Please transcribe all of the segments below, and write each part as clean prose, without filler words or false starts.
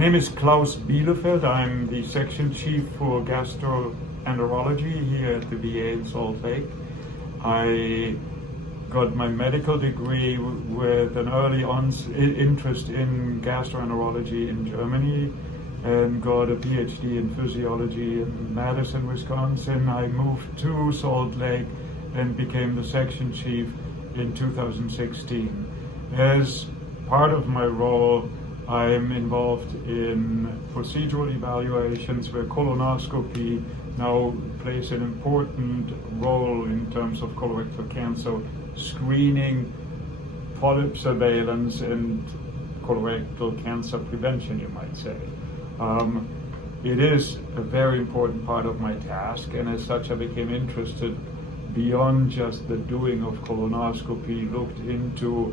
name is Klaus Bielefeldt. I'm the section chief for Gastroenterology here at the VA in Salt Lake. I got my medical degree with an early interest in gastroenterology in Germany and got a PhD in physiology in Madison, Wisconsin. I moved to Salt Lake and became the section chief in 2016. As part of my role, I'm involved in procedural evaluations where colonoscopy now plays an important role in terms of colorectal cancer screening, polyp surveillance, and colorectal cancer prevention, you might say. It is a very important part of my task, and as such I became interested beyond just the doing of colonoscopy, looked into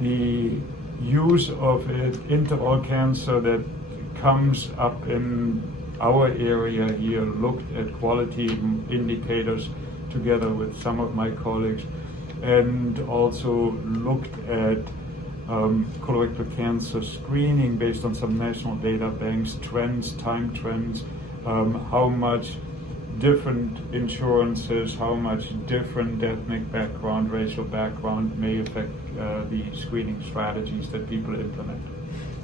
the use of it into all cancer that comes up in our area here, looked at quality indicators together with some of my colleagues, and also looked at colorectal cancer screening based on some national data banks, trends, time trends, how much different insurances, how much different ethnic background, racial background may affect the screening strategies that people implement.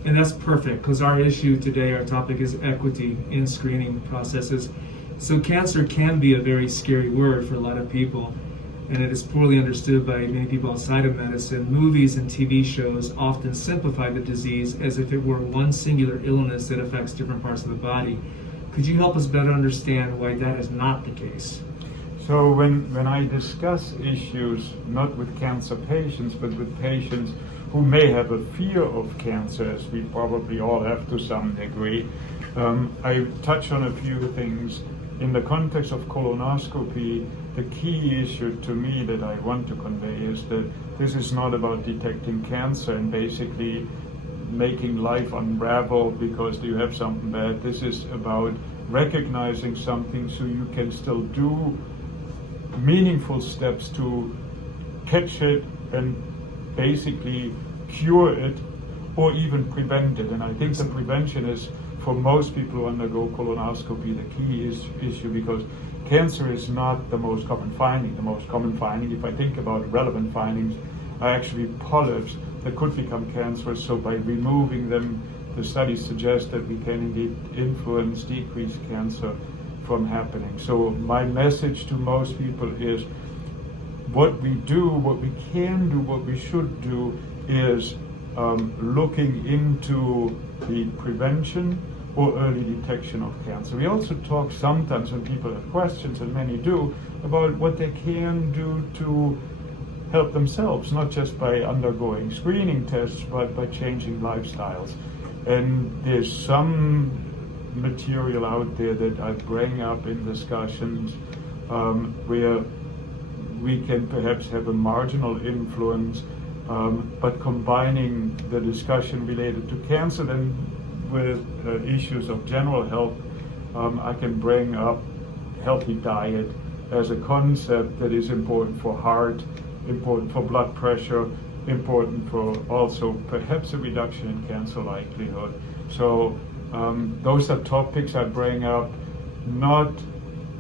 And that's perfect, because our issue today, our topic is equity in screening processes. So cancer can be a very scary word for a lot of people, and it is poorly understood by many people outside of medicine. Movies and TV shows often simplify the disease as if it were one singular illness that affects different parts of the body. Could you help us better understand why that is not the case? So when I discuss issues, not with cancer patients, but with patients who may have a fear of cancer, as we probably all have to some degree, I touch on a few things. In the context of colonoscopy, the key issue to me that I want to convey is that this is not about detecting cancer and basically making life unravel because you have something bad. This is about recognizing something so you can still do meaningful steps to catch it and basically cure it or even prevent it. And I think the prevention is, for most people who undergo colonoscopy, the key issue, because cancer is not the most common finding. The most common finding, if I think about relevant findings, are actually polyps that could become cancerous. So by removing them, the studies suggest that we can indeed influence, decrease cancer from happening. So my message to most people is what we do, what we can do, what we should do is looking into the prevention or early detection of cancer. We also talk sometimes when people have questions, and many do, about what they can do to help themselves, not just by undergoing screening tests, but by changing lifestyles. And there's some material out there that I bring up in discussions where we can perhaps have a marginal influence, but combining the discussion related to cancer then with issues of general health, I can bring up healthy diet as a concept that is important for heart, important for blood pressure, important for also perhaps a reduction in cancer likelihood. So those are topics I bring up, not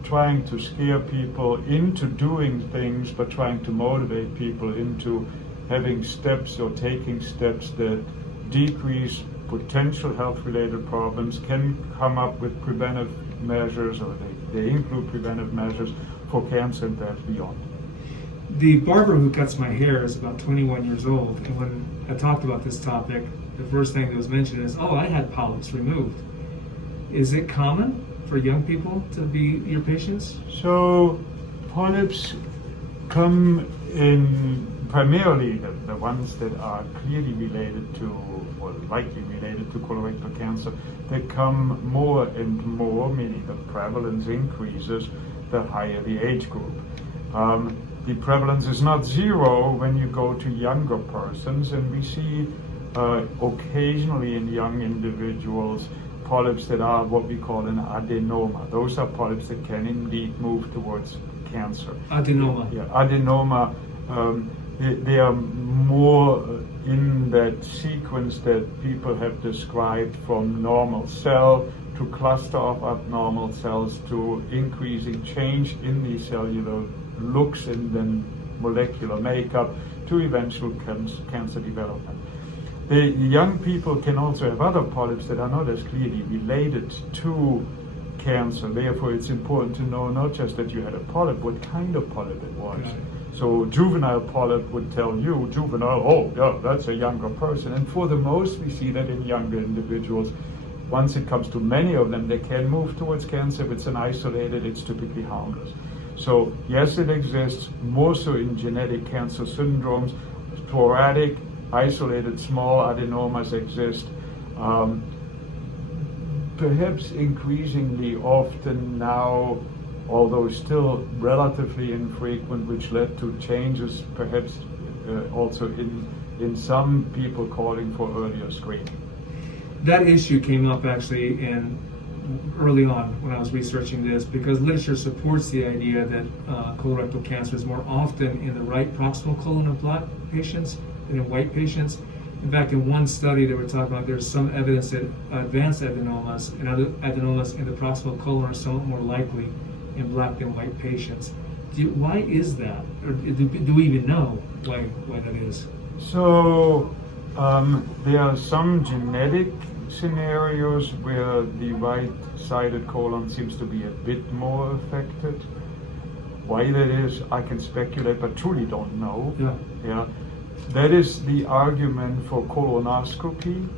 trying to scare people into doing things, but trying to motivate people into having steps or taking steps that decrease potential health-related problems, can come up with preventive measures, or they include preventive measures for cancer and perhaps beyond. The barber who cuts my hair is about 21 years old, and when I talked about this topic, the first thing that was mentioned is, I had polyps removed. Is it common for young people to be your patients? So polyps come in primarily the ones that are clearly related to, or likely related to colorectal cancer. They come more and more, meaning the prevalence increases the higher the age group. The prevalence is not zero when you go to younger persons, and we see occasionally in young individuals polyps that are what we call an adenoma. Those are polyps that can indeed move towards cancer. Adenoma. Yeah, adenoma they are more in that sequence that people have described, from normal cell to cluster of abnormal cells to increasing change in the cellular looks and then molecular makeup to eventual cancer development. The young people can also have other polyps that are not as clearly related to cancer. Therefore, it's important to know not just that you had a polyp, what kind of polyp it was. So juvenile polyp would tell you, juvenile, oh yeah, that's a younger person. And for the most, we see that in younger individuals. Once it comes to many of them, they can move towards cancer. If it's an isolated, it's typically harmless. So yes, it exists, more so in genetic cancer syndromes. Sporadic, isolated, small adenomas exist. Perhaps increasingly often now, although still relatively infrequent, which led to changes perhaps also in some people calling for earlier screening. That issue came up actually early on when I was researching this, because literature supports the idea that colorectal cancer is more often in the right proximal colon of black patients than in white patients. In fact, in one study they were talking about there's some evidence that advanced adenomas and other adenomas in the proximal colon are somewhat more likely in black than white patients. Why is that? Or do we even know why that is? So there are some genetic scenarios where the right-sided colon seems to be a bit more affected. Why that is, I can speculate, but truly don't know. Yeah. That is the argument for colonoscopy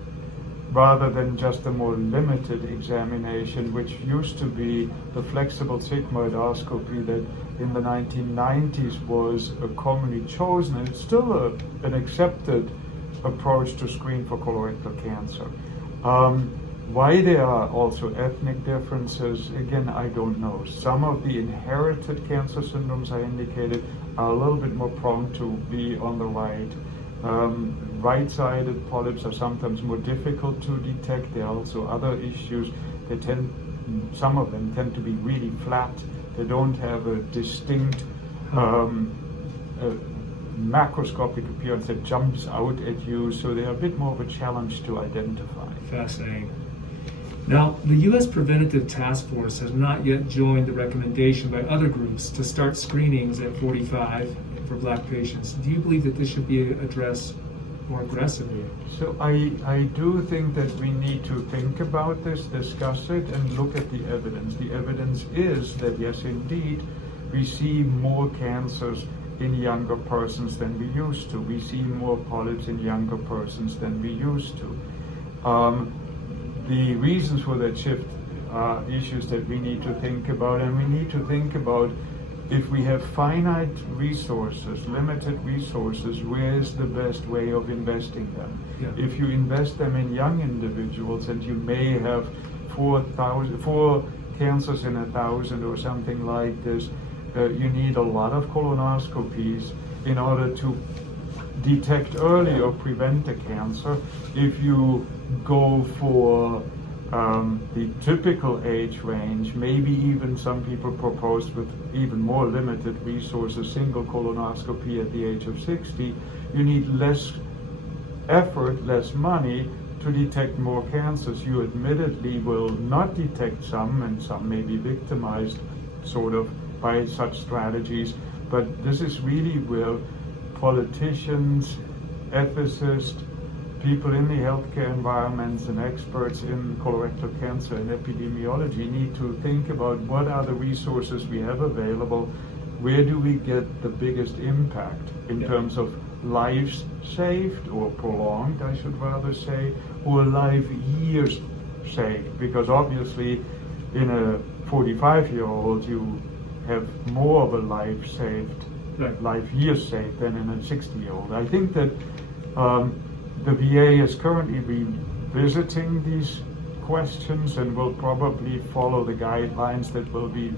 rather than just a more limited examination, which used to be the flexible sigmoidoscopy that in the 1990s was commonly chosen, and it's still an accepted approach to screen for colorectal cancer. Why there are also ethnic differences, again, I don't know. Some of the inherited cancer syndromes I indicated are a little bit more prone to be on the right. Right-sided polyps are sometimes more difficult to detect. There are also other issues. Some of them tend to be really flat. They don't have a distinct macroscopic appearance that jumps out at you, so they're a bit more of a challenge to identify. Fascinating. Now, the U.S. Preventative Task Force has not yet joined the recommendation by other groups to start screenings at 45 for black patients. Do you believe that this should be addressed more aggressively? So I do think that we need to think about this, discuss it, and look at the evidence. The evidence is that, yes, indeed, we see more cancers in younger persons than we used to. We see more polyps in younger persons than we used to. The reasons for that shift are issues that we need to think about, and we need to think about, if we have finite resources, limited resources, where is the best way of investing them? Yeah. If you invest them in young individuals and you may have 4 cancers in 1,000 or something like this, you need a lot of colonoscopies in order to detect early or prevent the cancer. If you go for the typical age range, maybe even some people propose with even more limited resources, single colonoscopy at the age of 60, you need less effort, less money to detect more cancers. You admittedly will not detect some, and some may be victimized sort of by such strategies, but this is really where politicians, ethicists, people in the healthcare environments and experts in colorectal cancer and epidemiology need to think about what are the resources we have available, where do we get the biggest impact in terms of lives saved or prolonged, I should rather say, or life years saved, because obviously in a 45-year-old you have more of a life saved, life years saved than in a 60-year-old. I think that the VA is currently revisiting these questions and will probably follow the guidelines that will be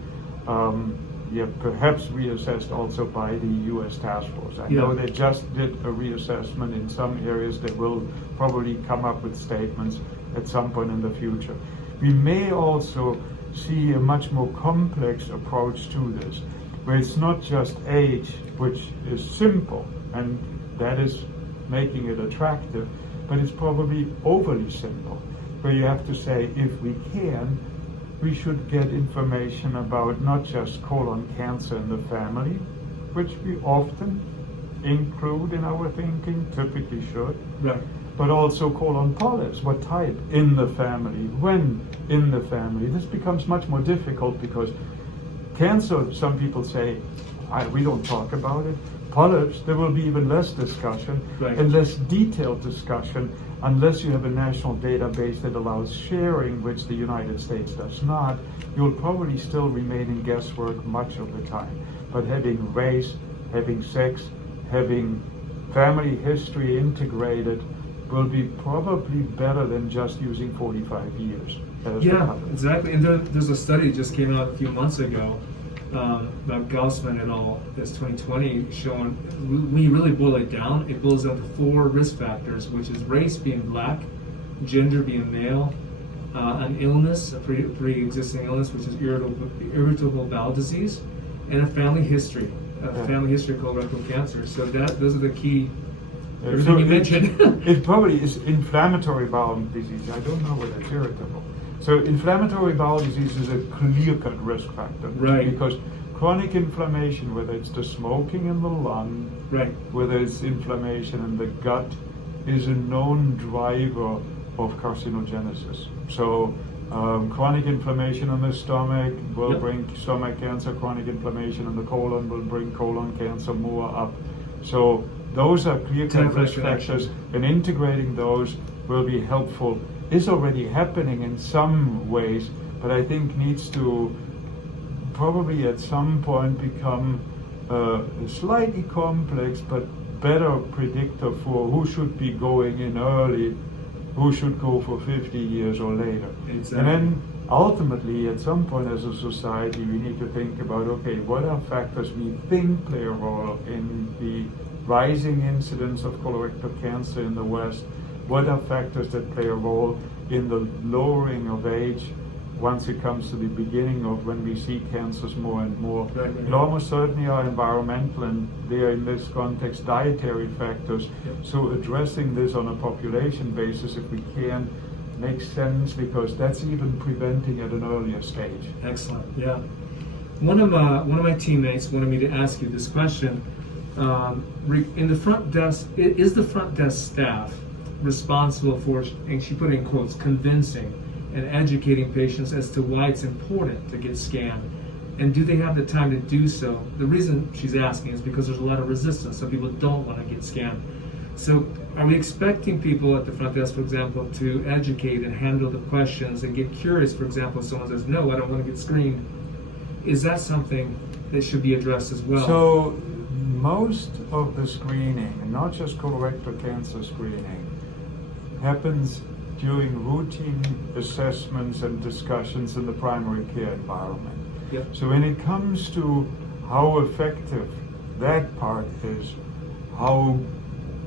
perhaps reassessed also by the U.S. Task Force. I know they just did a reassessment in some areas. They will probably come up with statements at some point in the future. We may also see a much more complex approach to this, where it's not just age, which is simple, and that is making it attractive, but it's probably overly simple, where you have to say, if we can, we should get information about not just colon cancer in the family, which we often include in our thinking, typically should, Right. but also colon polyps, what type, in the family, when in the family. This becomes much more difficult because cancer, some people say, we don't talk about it. Polyps, there will be even less discussion Right. and less detailed discussion unless you have a national database that allows sharing, which the United States does not. You'll probably still remain in guesswork much of the time. But having race, having sex, having family history integrated will be probably better than just using 45 years as the Yeah, cutoff. exactly. And there's a study that just came out a few months ago about Gaussman et al. That's 2020, showing when you really boil it down, it boils down to 4 risk factors, which is race being black, gender being male, an illness, a pre-existing illness, which is irritable bowel disease, and a family history, of colorectal cancer. So those are the key. Everything you mentioned. It probably is inflammatory bowel disease. I don't know whether it's irritable. So inflammatory bowel disease is a clear-cut risk factor. Right. Because chronic inflammation, whether it's the smoking in the lung, Right. whether it's inflammation in the gut, is a known driver of carcinogenesis. So chronic inflammation in the stomach will Yep. bring stomach cancer. Chronic inflammation in the colon will bring colon cancer more up. So those are clear-cut risk factors, and integrating those will be helpful. Is already happening in some ways, but I think needs to probably at some point become a slightly complex but better predictor for who should be going in early, who should go for 50 years or later. Exactly. And then ultimately, at some point as a society, we need to think about, okay, what are factors we think play a role in the rising incidence of colorectal cancer in the West? What are factors that play a role in the lowering of age once it comes to the beginning of when we see cancers more and more? Right. It almost certainly are environmental, and they are in this context dietary factors. Yep. So addressing this on a population basis, if we can, makes sense, because that's even preventing at an earlier stage. Excellent. Yeah. One of my teammates wanted me to ask you this question. In the front desk, is the front desk staff responsible for, and she put in quotes, convincing and educating patients as to why it's important to get scanned? And do they have the time to do so? The reason she's asking is because there's a lot of resistance. Some people don't want to get scanned. So are we expecting people at the front desk, for example, to educate and handle the questions and get curious? For example, if someone says, no, I don't want to get screened. Is that something that should be addressed as well? So most of the screening, and not just colorectal cancer screening, happens during routine assessments and discussions in the primary care environment. Yep. So when it comes to how effective that part is, how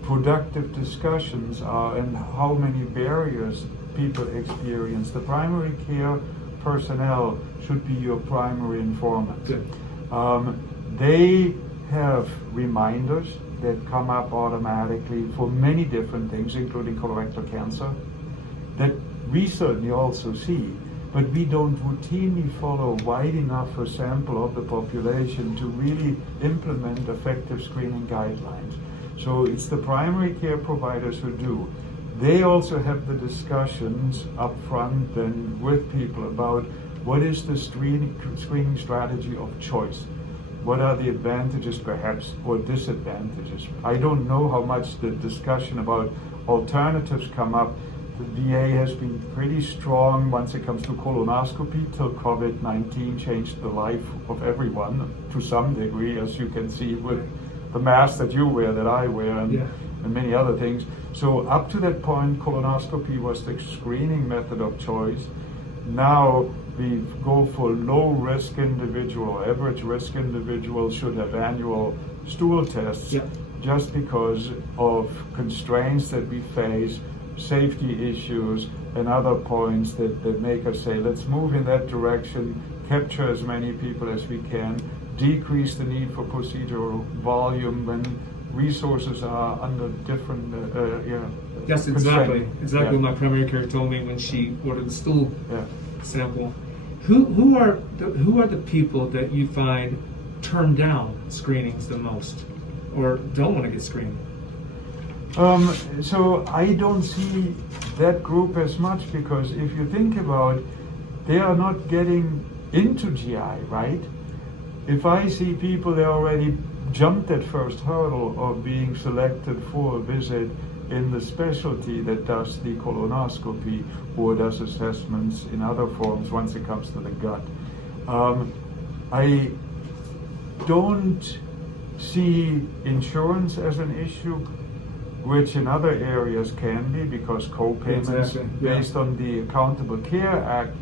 productive discussions are, and how many barriers people experience, the primary care personnel should be your primary informant. Good. They have reminders that come up automatically for many different things, including colorectal cancer, that we certainly also see, but we don't routinely follow wide enough a sample of the population to really implement effective screening guidelines. So it's the primary care providers who do. They also have the discussions up front and with people about what is the screening strategy of choice. What are the advantages, perhaps, or disadvantages? I don't know how much the discussion about alternatives come up. The VA has been pretty strong once it comes to colonoscopy till COVID-19 changed the life of everyone to some degree, as you can see with the mask that you wear, that I wear, and many other things. So up to that point, colonoscopy was the screening method of choice. Now we go for low-risk individual, average-risk individuals should have annual stool tests, just because of constraints that we face, safety issues, and other points that make us say, let's move in that direction, capture as many people as we can, decrease the need for procedural volume when resources are under different, That's exactly what my primary care told me when she ordered the stool Yeah. sample. Who are the people that you find turn down screenings the most, or don't want to get screened? So I don't see that group as much, because if you think about, they are not getting into GI, right? If I see people, they already jumped that first hurdle of being selected for a visit in the specialty that does the colonoscopy or does assessments in other forms once it comes to the gut. I don't see insurance as an issue, which in other areas can be, because co-payments based on the Accountable Care Act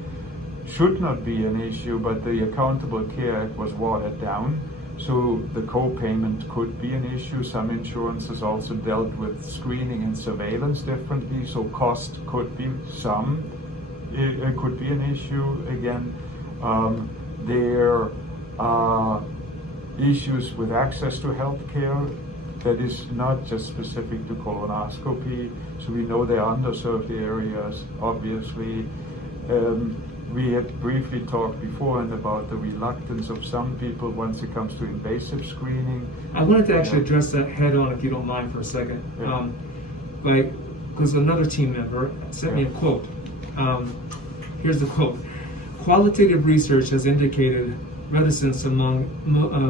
should not be an issue, but the Accountable Care Act was watered down, so the co-payment could be an issue. Some insurances also dealt with screening and surveillance differently, so cost could be it could be an issue again. There are issues with access to healthcare that is not just specific to colonoscopy, so we know there are underserved areas, obviously. We had briefly talked before and about the reluctance of some people once it comes to invasive screening. I wanted to actually address that head on, if you don't mind, for a second. Because another team member sent me a quote. Here's the quote. Qualitative research has indicated reticence among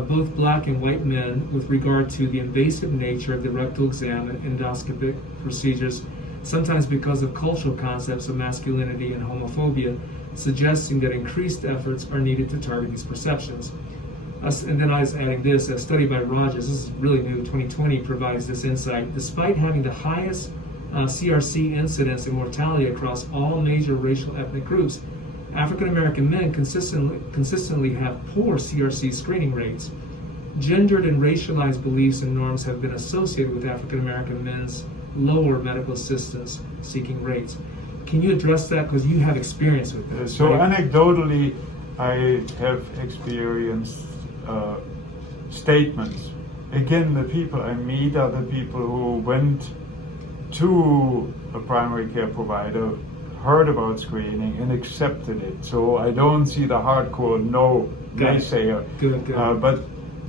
both black and white men with regard to the invasive nature of the rectal exam and endoscopic procedures, sometimes because of cultural concepts of masculinity and homophobia, suggesting that increased efforts are needed to target these perceptions. And then I was adding this, a study by Rogers, this is really new, 2020, provides this insight. Despite having the highest CRC incidence and mortality across all major racial ethnic groups, African American men consistently have poor CRC screening rates. Gendered and racialized beliefs and norms have been associated with African American men's lower medical assistance seeking rates. Can you address that, because you have experience with this? So right? Anecdotally, I have experienced statements. Again, the people I meet are the people who went to a primary care provider, heard about screening, and accepted it. So I don't see the hardcore no naysayer. Good. But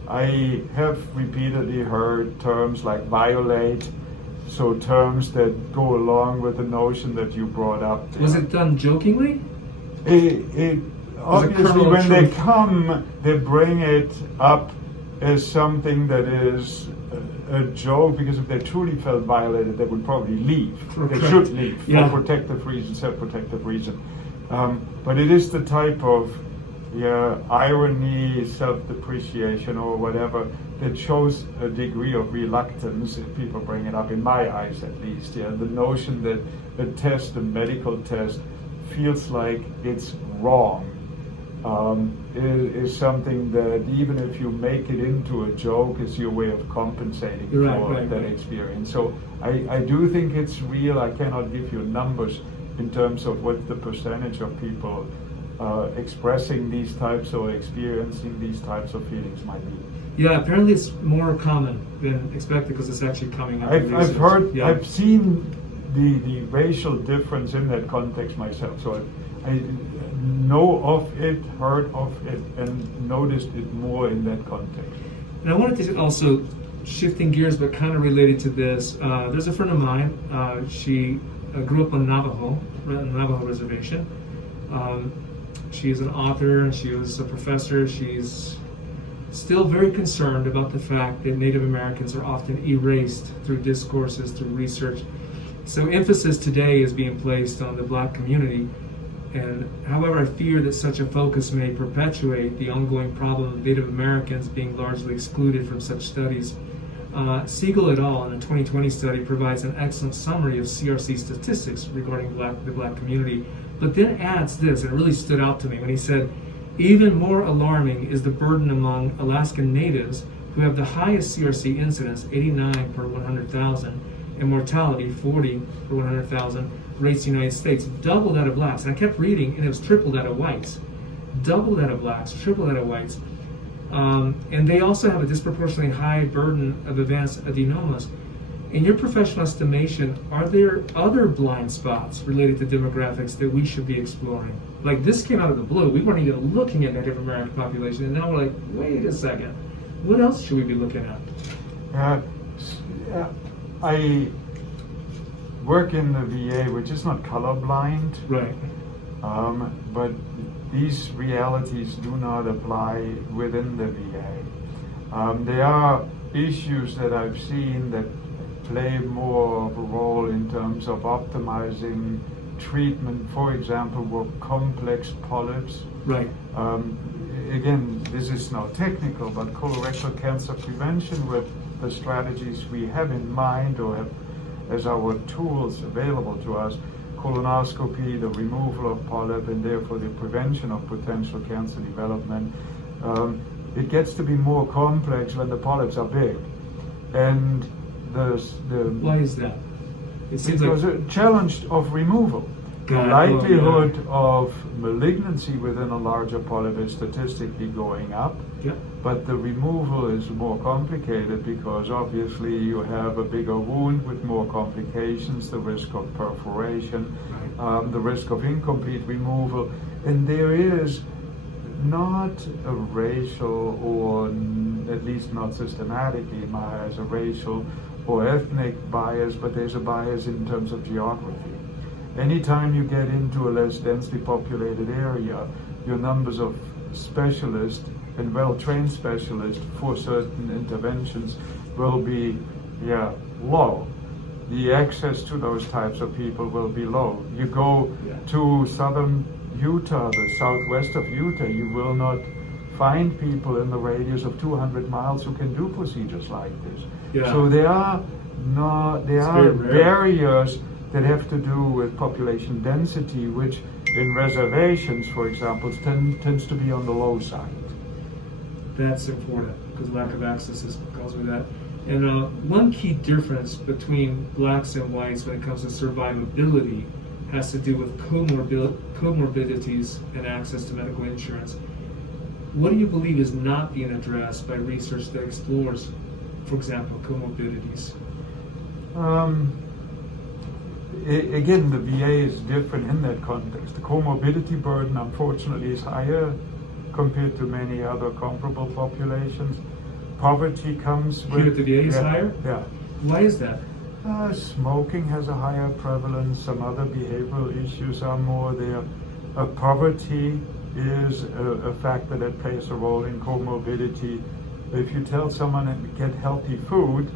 I have repeatedly heard terms like violate, so terms that go along with the notion that you brought up there. Was it done jokingly? Obviously, when they come, they bring it up as something that is a joke, because if they truly felt violated, they would probably leave. Correct. They should leave for protective reasons, self-protective reason. But it is the type of irony, self-depreciation, or whatever that shows a degree of reluctance if people bring it up, in my eyes at least. The notion that a test, a medical test, feels like it's wrong is something that, even if you make it into a joke, is your way of compensating for that experience. So I do think it's real. I cannot give you numbers in terms of what the percentage of people expressing these types or experiencing these types of feelings might be. Yeah, apparently it's more common than expected, because it's actually coming up. I've heard, I've seen the racial difference in that context myself. So I know of it, heard of it, and noticed it more in that context. And I wanted to also, shifting gears, but kind of related to this, there's a friend of mine, she grew up on Navajo reservation. She's an author, and she was a professor. She's still very concerned about the fact that Native Americans are often erased through discourses, through research. So emphasis today is being placed on the black community. And however, I fear that such a focus may perpetuate the ongoing problem of Native Americans being largely excluded from such studies. Siegel et al. In a 2020 study provides an excellent summary of CRC statistics regarding the black community, but then adds this, and it really stood out to me when he said, even more alarming is the burden among Alaskan natives, who have the highest CRC incidence, 89 per 100,000, and mortality, 40 per 100,000, rates in the United States, double that of blacks. And I kept reading, and it was triple that of whites. Double that of blacks, triple that of whites. And they also have a disproportionately high burden of advanced adenomas. In your professional estimation, are there other blind spots related to demographics that we should be exploring? Like, this came out of the blue. We weren't even looking at Native American population, and now we're like, wait a second. What else should we be looking at? I work in the VA, which is not colorblind, Right. but these realities do not apply within the VA. There are issues that I've seen that play more of a role in terms of optimizing treatment, for example, with complex polyps. Right. Again, this is not technical, but colorectal cancer prevention with the strategies we have in mind or have as our tools available to us, colonoscopy, the removal of polyp, and therefore the prevention of potential cancer development, it gets to be more complex when the polyps are big. And Why is that? It seems because like a challenge of removal. The likelihood of malignancy within a larger polyp is statistically going up, but the removal is more complicated because obviously you have a bigger wound with more complications, the risk of perforation, the risk of incomplete removal, and there is not a racial, or at least not systematically in my eyes, a racial or ethnic bias, but there's a bias in terms of geography. Anytime you get into a less densely populated area, your numbers of specialists and well-trained specialists for certain interventions will be low. The access to those types of people will be low. You go to southern Utah, the southwest of Utah, you will not find people in the radius of 200 miles who can do procedures like this. So there are barriers that have to do with population density, which in reservations, for example, tends to be on the low side. That's important because lack of access is causing that. And one key difference between blacks and whites when it comes to survivability has to do with comorbidities and access to medical insurance. What do you believe is not being addressed by research that explores, for example, comorbidities? Again, the VA is different in that context. The comorbidity burden, unfortunately, is higher compared to many other comparable populations. Poverty comes with... Here at the VA is higher? Yeah. Why is that? Smoking has a higher prevalence. Some other behavioral issues are more there. Poverty is a factor that plays a role in comorbidity. If you tell someone to get healthy food,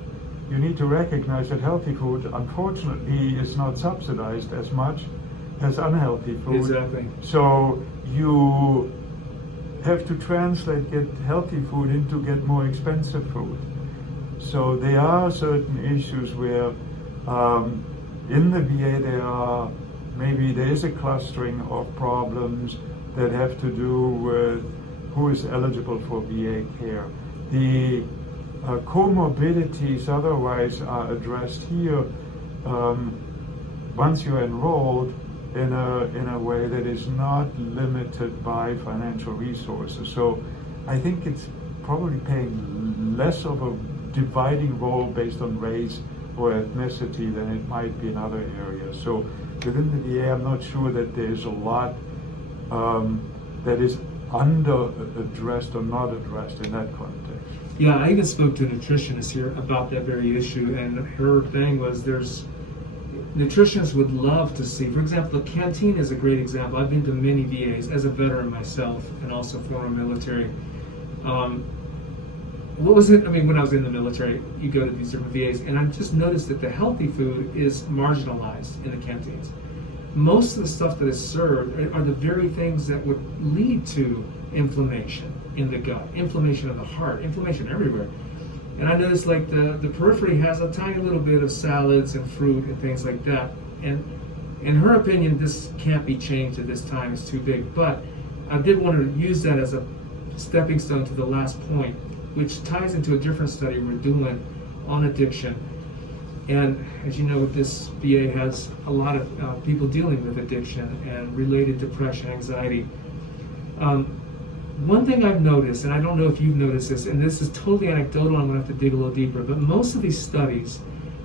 you need to recognize that healthy food, unfortunately, is not subsidized as much as unhealthy food. Exactly. So you have to translate get healthy food into get more expensive food. So there are certain issues where in the VA there is a clustering of problems that have to do with who is eligible for VA care. The comorbidities otherwise are addressed here once you're enrolled in a way that is not limited by financial resources. So I think it's probably playing less of a dividing role based on race or ethnicity than it might be in other areas. So within the VA, I'm not sure that there's a lot that is under-addressed or not addressed in that context. Yeah, I even spoke to a nutritionist here about that very issue, and her thing was nutritionists would love to see, for example, the canteen is a great example. I've been to many VAs as a veteran myself and also former military. What was it? I mean, when I was in the military, you go to these different VAs, and I just noticed that the healthy food is marginalized in the canteens. Most of the stuff that is served are the very things that would lead to inflammation in the gut, inflammation of the heart, inflammation everywhere. And I noticed like the periphery has a tiny little bit of salads and fruit and things like that. And in her opinion, this can't be changed at this time, it's too big. But I did want to use that as a stepping stone to the last point, which ties into a different study we're doing on addiction. And as you know, this VA has a lot of people dealing with addiction and related depression, anxiety. One thing I've noticed, and I don't know if you've noticed this, and this is totally anecdotal, I'm going to have to dig a little deeper, but most of these studies,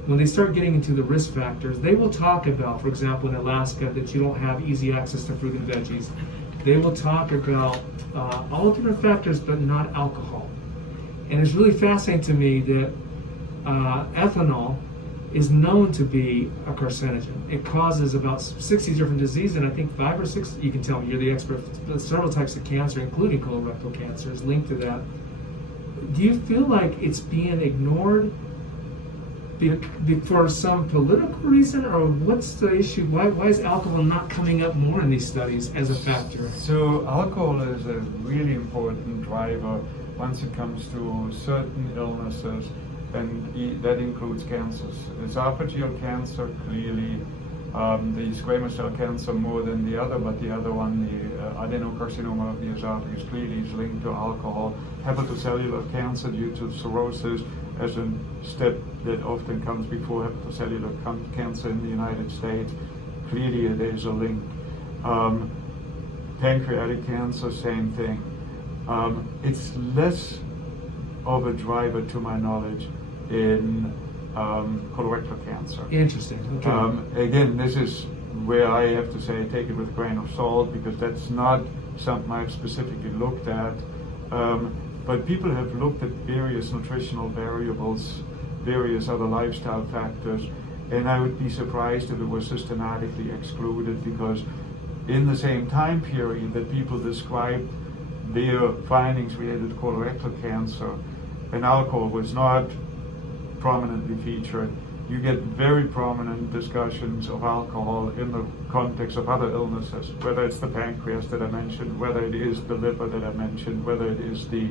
when they start getting into the risk factors, they will talk about, for example, in Alaska, that you don't have easy access to fruit and veggies. They will talk about all different factors, but not alcohol. And it's really fascinating to me that ethanol is known to be a carcinogen. It causes about 60 different diseases, and I think 5 or 6, you can tell me, you're the expert, several types of cancer, including colorectal cancer, is linked to that. Do you feel like it's being ignored for some political reason, or what's the issue? Why is alcohol not coming up more in these studies as a factor? So alcohol is a really important driver once it comes to certain illnesses, and that includes cancers. Esophageal cancer, clearly, the squamous cell cancer more than the other, but the other one, the adenocarcinoma of the esophagus, clearly is linked to alcohol. Hepatocellular cancer due to cirrhosis, as a step that often comes before hepatocellular cancer in the United States, clearly there is a link. Pancreatic cancer, same thing. It's less of a driver, to my knowledge, in colorectal cancer. Interesting. Okay. Again, this is where I have to say take it with a grain of salt, because that's not something I've specifically looked at. But people have looked at various nutritional variables, various other lifestyle factors, and I would be surprised if it was systematically excluded, because in the same time period that people described their findings related to colorectal cancer, and alcohol was not prominently featured, you get very prominent discussions of alcohol in the context of other illnesses, whether it's the pancreas that I mentioned, whether it is the liver that I mentioned, whether it is the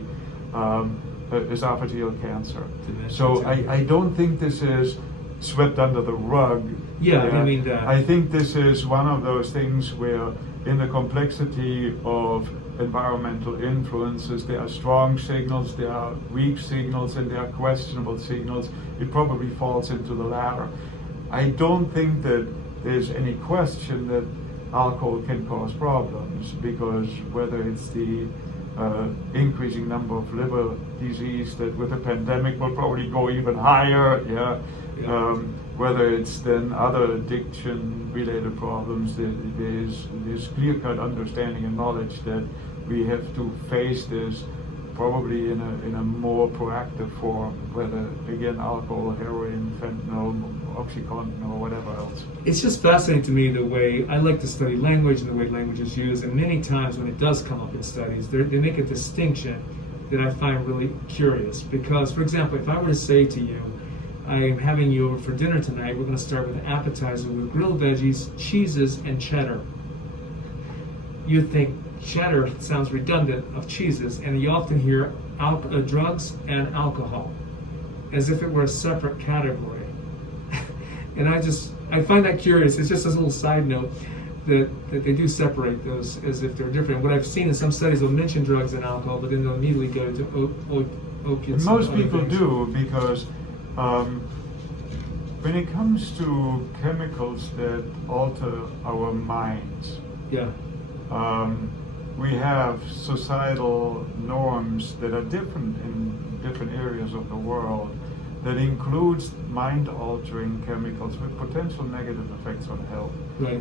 esophageal cancer. So I don't think this is swept under the rug. Yeah, I mean that. I think this is one of those things where in the complexity of environmental influences, there are strong signals, there are weak signals, and there are questionable signals. It probably falls into the latter. I don't think that there's any question that alcohol can cause problems, because whether it's the increasing number of liver disease that with the pandemic will probably go even higher, whether it's then other addiction related problems, there's clear-cut understanding and knowledge that we have to face this probably in a more proactive form, whether again alcohol, heroin, fentanyl, OxyContin, or whatever else. It's just fascinating to me the way I like to study language and the way language is used, and many times when it does come up in studies, they make a distinction that I find really curious. Because, for example, if I were to say to you, I am having you over for dinner tonight, we're going to start with an appetizer with grilled veggies, cheeses, and cheddar. You'd think cheddar sounds redundant of cheeses, and you often hear drugs and alcohol as if it were a separate category. And I find that curious. It's just a little side note that they do separate those as if they're different. What I've seen in some studies will mention drugs and alcohol, but then they'll immediately go to opiates. Most people do, because when it comes to chemicals that alter our minds, we have societal norms that are different in different areas of the world, that includes mind-altering chemicals with potential negative effects on health. Right.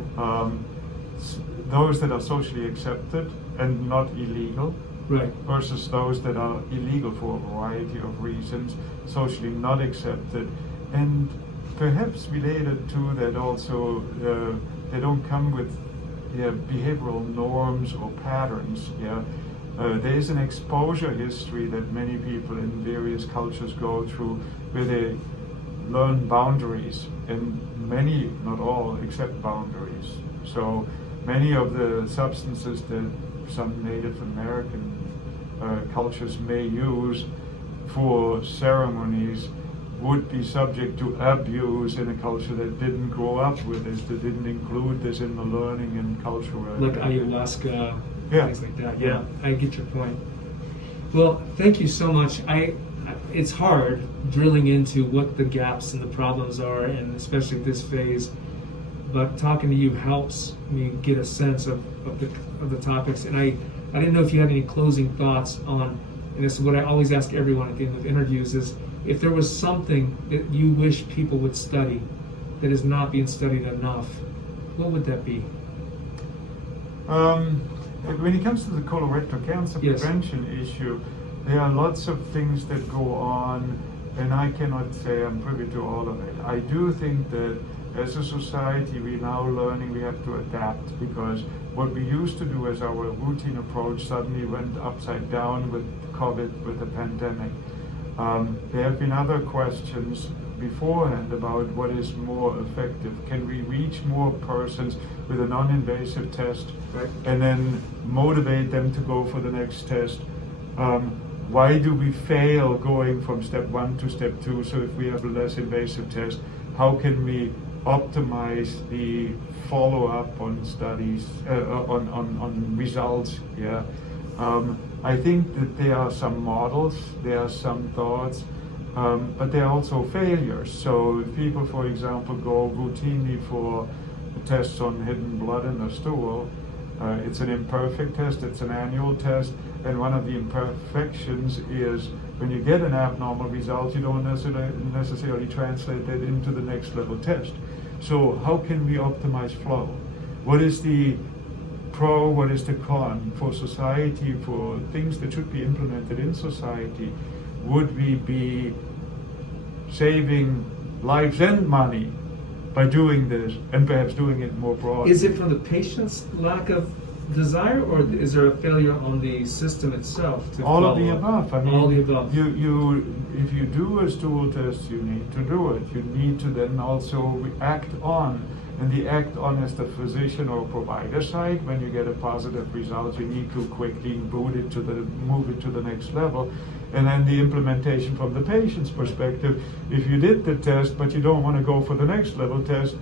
Those that are socially accepted and not illegal, right, versus those that are illegal for a variety of reasons, socially not accepted, and perhaps related to that also, they don't come with behavioral norms or patterns. There is an exposure history that many people in various cultures go through, where they learn boundaries, and many, not all, accept boundaries. So many of the substances that some Native American cultures may use for ceremonies would be subject to abuse in a culture that didn't grow up with this, that didn't include this in the learning and cultural. Like ayahuasca, things like that. Yeah, I get your point. Well, thank you so much. It's hard drilling into what the gaps and the problems are, and especially at this phase, but talking to you helps me get a sense of the topics. And I I didn't know if you had any closing thoughts on, and this is what I always ask everyone at the end of interviews, is if there was something that you wish people would study that is not being studied enough, what would that be? When it comes to the colorectal cancer Yes. prevention issue, there are lots of things that go on, and I cannot say I'm privy to all of it. I do think that as a society, we're now learning we have to adapt, because what we used to do as our routine approach suddenly went upside down with COVID, with the pandemic. There have been other questions beforehand about what is more effective. Can we reach more persons with a non-invasive test, Right. and then motivate them to go for the next test? Why do we fail going from step 1 to step 2? So if we have a less invasive test, how can we optimize the follow-up on studies, on results? Yeah. I think that there are some models, there are some thoughts, but there are also failures. So if people, for example, go routinely for tests on hidden blood in the stool, it's an imperfect test, it's an annual test, and one of the imperfections is when you get an abnormal result, you don't necessarily translate that into the next level test. So how can we optimize flow? What is the pro, what is the con for society, for things that should be implemented in society? Would we be saving lives and money by doing this, and perhaps doing it more broadly? Is it from the patient's lack of desire, or is there a failure on the system itself to All of follow the up? above. I mean, all the above. if you do a stool test, you need to do it. You need to then also act on, and the act on is the physician or provider side. When you get a positive result, you need to quickly move it to the next level. And then the implementation from the patient's perspective, if you did the test but you don't want to go for the next level test,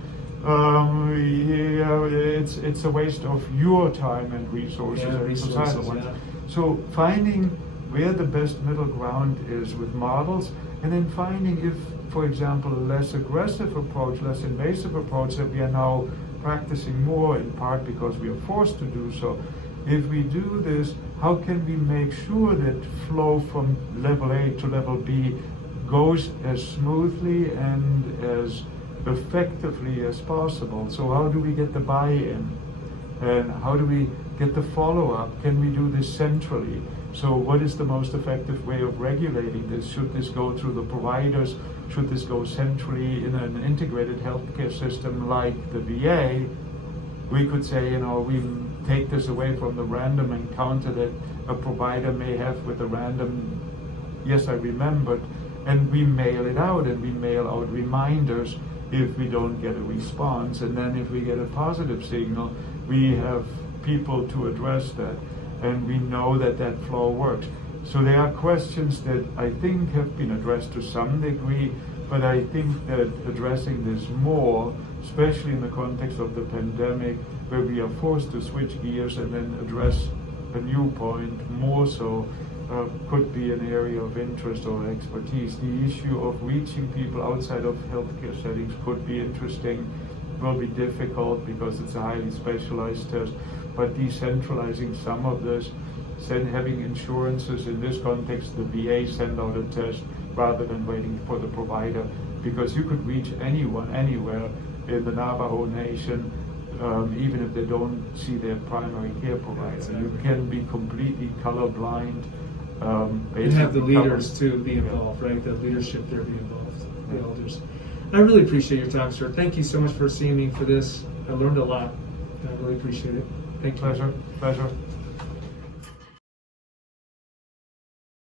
it's a waste of your time and resources and societal ones. Yeah. So finding where the best middle ground is with models, and then finding if, for example, a less aggressive approach, less invasive approach that we are now practicing more, in part because we are forced to do so. If we do this, how can we make sure that flow from level A to level B goes as smoothly and as effectively as possible? So how do we get the buy-in? And how do we get the follow-up? Can we do this centrally? So what is the most effective way of regulating this? Should this go through the providers? Should this go centrally in an integrated healthcare system like the VA? We could say, we take this away from the random encounter that a provider may have with a random, yes, I remembered, and we mail it out, and we mail out reminders if we don't get a response. And then if we get a positive signal, we have people to address that, and we know that that flow works. So there are questions that I think have been addressed to some degree, but I think that addressing this more, especially in the context of the pandemic, where we are forced to switch gears and then address a new point more so, could be an area of interest or expertise. The issue of reaching people outside of healthcare settings could be interesting, will be difficult because it's a highly specialized test, but decentralizing some of this, having insurances in this context, the VA send out a test rather than waiting for the provider, because you could reach anyone, anywhere in the Navajo Nation, even if they don't see their primary care provider. You can be completely colorblind. And have the leaders to be involved, right? The leadership there be involved, the elders. I really appreciate your time, sir. Thank you so much for seeing me for this. I learned a lot. I really appreciate it. Thank you. Pleasure.